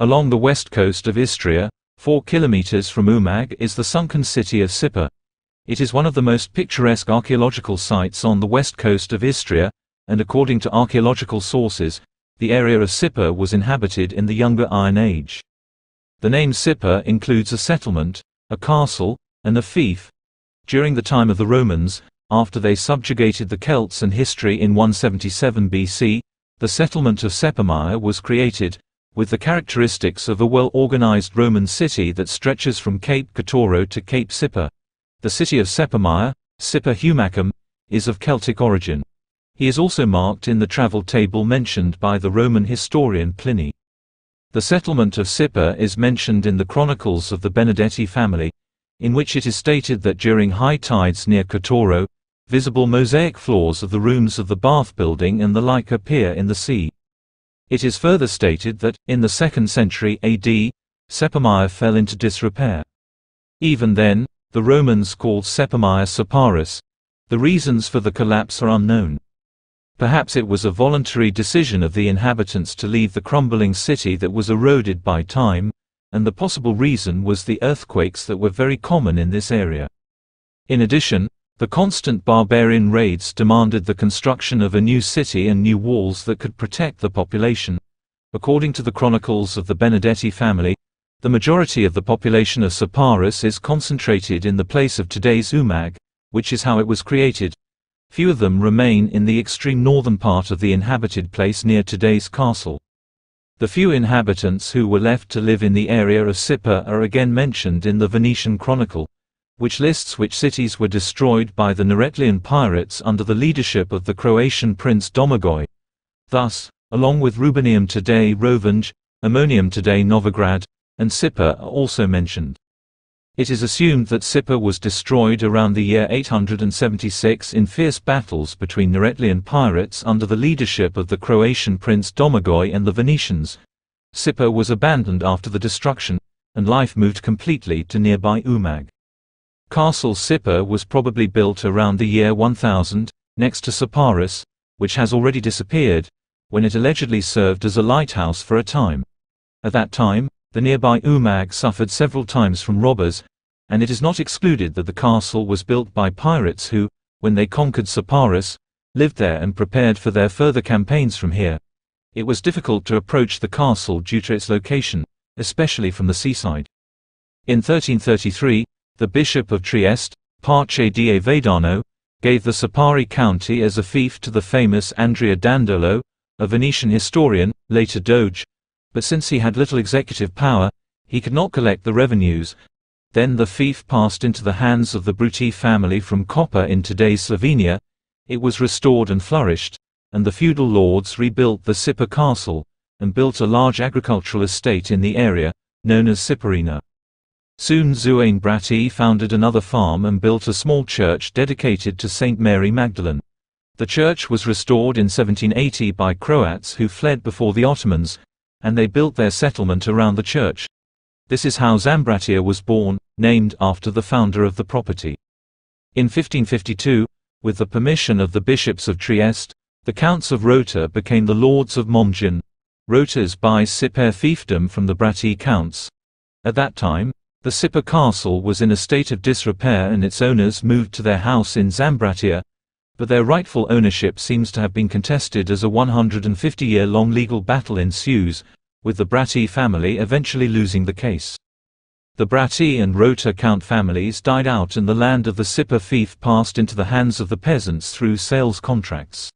Along the west coast of Istria, 4 kilometers from Umag, is the sunken city of Sipar. It is one of the most picturesque archaeological sites on the west coast of Istria, and according to archaeological sources, the area of Sipar was inhabited in the Younger Iron Age. The name Sipar includes a settlement, a castle, and a fief. During the time of the Romans, after they subjugated the Celts and history in 177 BC, the settlement of Septimia was created, with the characteristics of a well-organized Roman city that stretches from Cape Catoro to Cape Sipar. The city of Septimia, Sipar Humacum, is of Celtic origin. He is also marked in the travel table mentioned by the Roman historian Pliny. The settlement of Sipar is mentioned in the chronicles of the Benedetti family, in which it is stated that during high tides near Catoro, visible mosaic floors of the rooms of the bath building and the like appear in the sea. It is further stated that, in the 2nd century AD, Septimia fell into disrepair. Even then, the Romans called Septimia Siparis. The reasons for the collapse are unknown. Perhaps it was a voluntary decision of the inhabitants to leave the crumbling city that was eroded by time, and the possible reason was the earthquakes that were very common in this area. In addition, the constant barbarian raids demanded the construction of a new city and new walls that could protect the population. According to the chronicles of the Benedetti family, the majority of the population of Siparis is concentrated in the place of today's Umag, which is how it was created. Few of them remain in the extreme northern part of the inhabited place near today's castle. The few inhabitants who were left to live in the area of Sipar are again mentioned in the Venetian Chronicle, which lists which cities were destroyed by the Neretlian pirates under the leadership of the Croatian prince Domagoj. Thus, along with Rubenium today Rovinj, Ammonium today Novigrad, and Sipar are also mentioned. It is assumed that Sipar was destroyed around the year 876 in fierce battles between Neretlian pirates under the leadership of the Croatian prince Domagoj and the Venetians. Sipar was abandoned after the destruction, and life moved completely to nearby Umag. Castle Sipar was probably built around the year 1000, next to Siparis, which has already disappeared, when it allegedly served as a lighthouse for a time. At that time, the nearby Umag suffered several times from robbers, and it is not excluded that the castle was built by pirates who, when they conquered Siparis, lived there and prepared for their further campaigns from here. It was difficult to approach the castle due to its location, especially from the seaside. In 1333, the Bishop of Trieste, Parce di Vedano, gave the Sipari county as a fief to the famous Andrea Dandolo, a Venetian historian, later Doge, but since he had little executive power, he could not collect the revenues. Then the fief passed into the hands of the Bruti family from Koper in today's Slovenia. It was restored and flourished, and the feudal lords rebuilt the Sipar castle, and built a large agricultural estate in the area, known as Siparina. Soon Zuane Brati founded another farm and built a small church dedicated to Saint Mary Magdalene. The church was restored in 1780 by Croats who fled before the Ottomans, and they built their settlement around the church. This is how Zambratia was born, named after the founder of the property. In 1552, with the permission of the bishops of Trieste, the counts of Rota became the lords of Momjan. Rotas buys Sipar fiefdom from the Brati counts. At that time, the Sipar castle was in a state of disrepair and its owners moved to their house in Zambratia, but their rightful ownership seems to have been contested as a 150-year-long legal battle ensues, with the Brati family eventually losing the case. The Brati and Rota count families died out and the land of the Sipar fief passed into the hands of the peasants through sales contracts.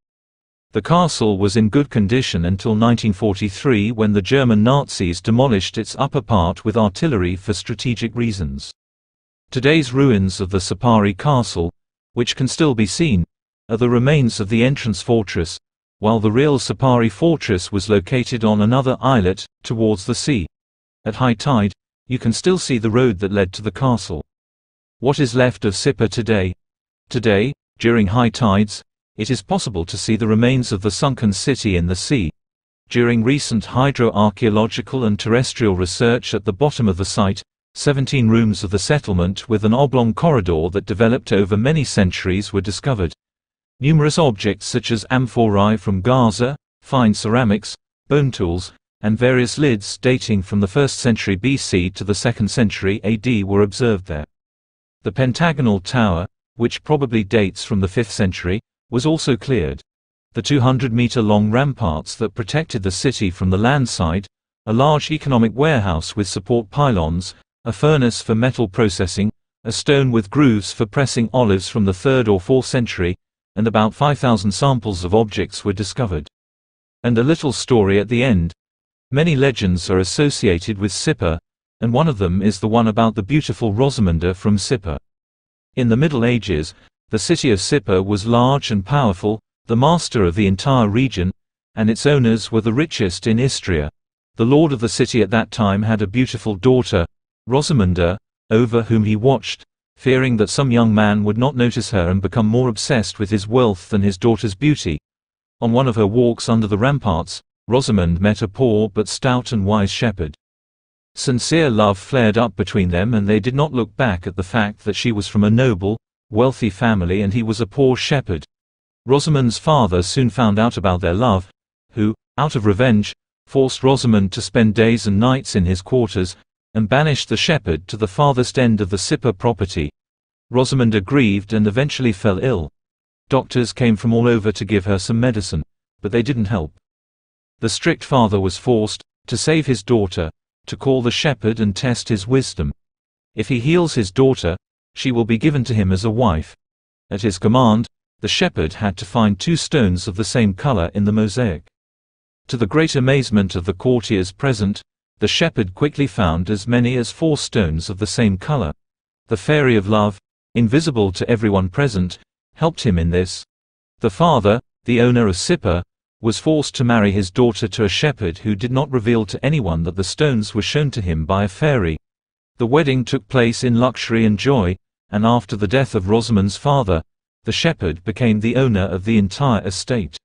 The castle was in good condition until 1943 when the German Nazis demolished its upper part with artillery for strategic reasons. Today's ruins of the Sipari castle, which can still be seen, are the remains of the entrance fortress, while the real Sipari fortress was located on another islet, towards the sea. At high tide, you can still see the road that led to the castle. What is left of Sipar today? Today, during high tides, it is possible to see the remains of the sunken city in the sea. During recent hydroarchaeological and terrestrial research at the bottom of the site, 17 rooms of the settlement with an oblong corridor that developed over many centuries were discovered. Numerous objects such as amphorae from Gaza, fine ceramics, bone tools, and various lids dating from the 1st century BC to the 2nd century AD were observed there. The pentagonal tower, which probably dates from the 5th century, was also cleared. The 200-meter-long ramparts that protected the city from the land side, a large economic warehouse with support pylons, a furnace for metal processing, a stone with grooves for pressing olives from the 3rd or 4th century, and about 5,000 samples of objects were discovered. And a little story at the end. Many legends are associated with Sipar, and one of them is the one about the beautiful Rosamunde from Sipar. In the Middle Ages, the city of Sipar was large and powerful, the master of the entire region, and its owners were the richest in Istria. The lord of the city at that time had a beautiful daughter, Rosamunde, over whom he watched, fearing that some young man would not notice her and become more obsessed with his wealth than his daughter's beauty. On one of her walks under the ramparts, Rosamund met a poor but stout and wise shepherd. Sincere love flared up between them, and they did not look back at the fact that she was from a noble, wealthy family and he was a poor shepherd. Rosamund's father soon found out about their love, who, out of revenge, forced Rosamund to spend days and nights in his quarters, and banished the shepherd to the farthest end of the Sipar property. Rosamund grieved and eventually fell ill. Doctors came from all over to give her some medicine, but they didn't help. The strict father was forced, to save his daughter, to call the shepherd and test his wisdom. If he heals his daughter, she will be given to him as a wife. At his command, the shepherd had to find 2 stones of the same color in the mosaic. To the great amazement of the courtiers present, the shepherd quickly found as many as 4 stones of the same color. The fairy of love, invisible to everyone present, helped him in this. The father, the owner of Sipar, was forced to marry his daughter to a shepherd who did not reveal to anyone that the stones were shown to him by a fairy. The wedding took place in luxury and joy, and after the death of Rosamund's father, the shepherd became the owner of the entire estate.